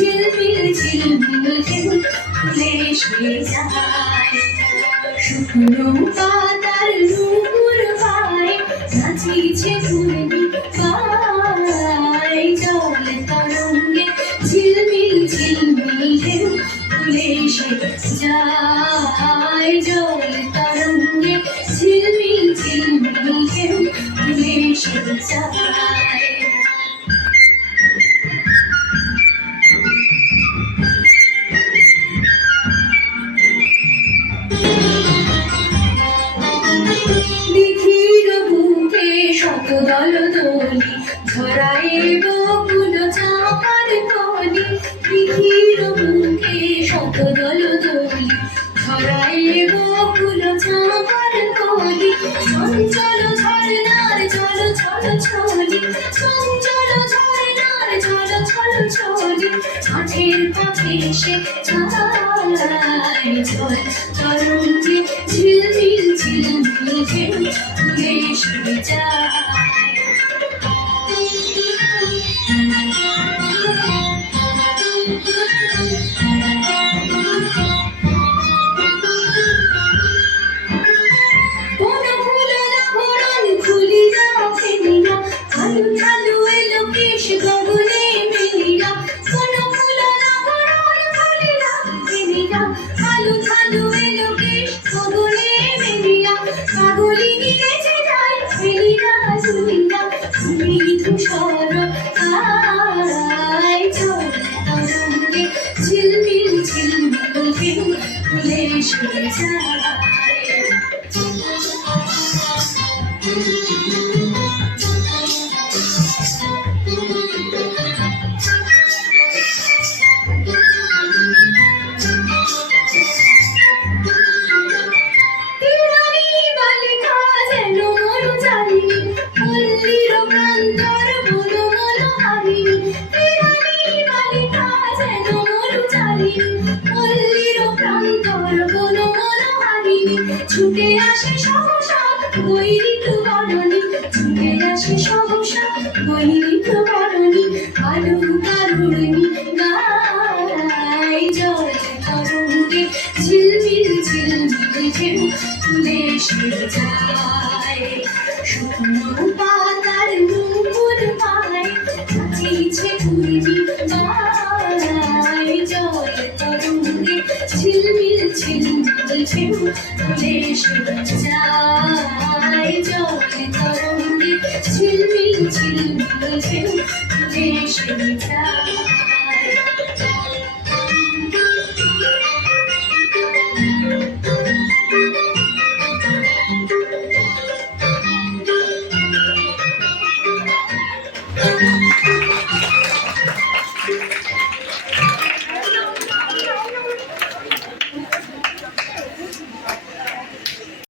ঝিলমিল ঝিলমিল ঢেউ তুলে সে যায়। শুকনো পাতার নূপুর পায় নাচিছে ঘূর্ণি পায়। জল তরঙ্গে ঝিলমিল ঝিলমিল ঢেউ তুলে সে যায়। জল তরঙ্গে ঝিলমিল ঝিলমিল ঢেউ তুলে সে যায়। দিঘির বুকে শত দলদলি ঝরায় বকুল চাঁপার কলি। দিঘির বুকে শত দলদলি ঝরায় বকুল চাঁপার কলি। চঞ্চল ঝরনার জল ছল ছলি, চঞ্চল ঝরনার জল ছল ছলি। মাঠের পথে সে যায়। জল তরঙ্গে ঝিলমিল ঝিলমিল ঢেউ তুলে সে যায়। কোন ফুলরা ভরণ খুলিয়া ফেলিয়া, খালু খালু এলো কেশ গগনে মেলিয়া। কোন ফুলরা ভরণ খুলিয়া ফেলিয়া, খালু খালু এলো কেশ গগনে মেলিয়া। পাগলিনী নেচে যায় ফেলিয়া দুলিয়া, তুমি ধূসর আয়। জল তরঙ্গে ঝিলমিল ঝিলমিল ঢেউ তুলে সে যায়। ছুটে আসে সহসা গৈরিক বরণী, ছুটে আসে সহসা গৈরিক বরণী। কারু কারুণী গায়। জল তরঙ্গে ঝিলমিল ঝিলমিল ঢেউ তুলে সে যায়। শুকনো পাতার নূপুর পায় নাচিছে ঘূর্ণি পায়। জল তরঙ্গে ঝিলমিল ঝিলমিল ঢেউ তুলে সে যায়। জল তরঙ্গে ঝিলমিল ঝিলমিল ঢেউ তুলে সে যায়।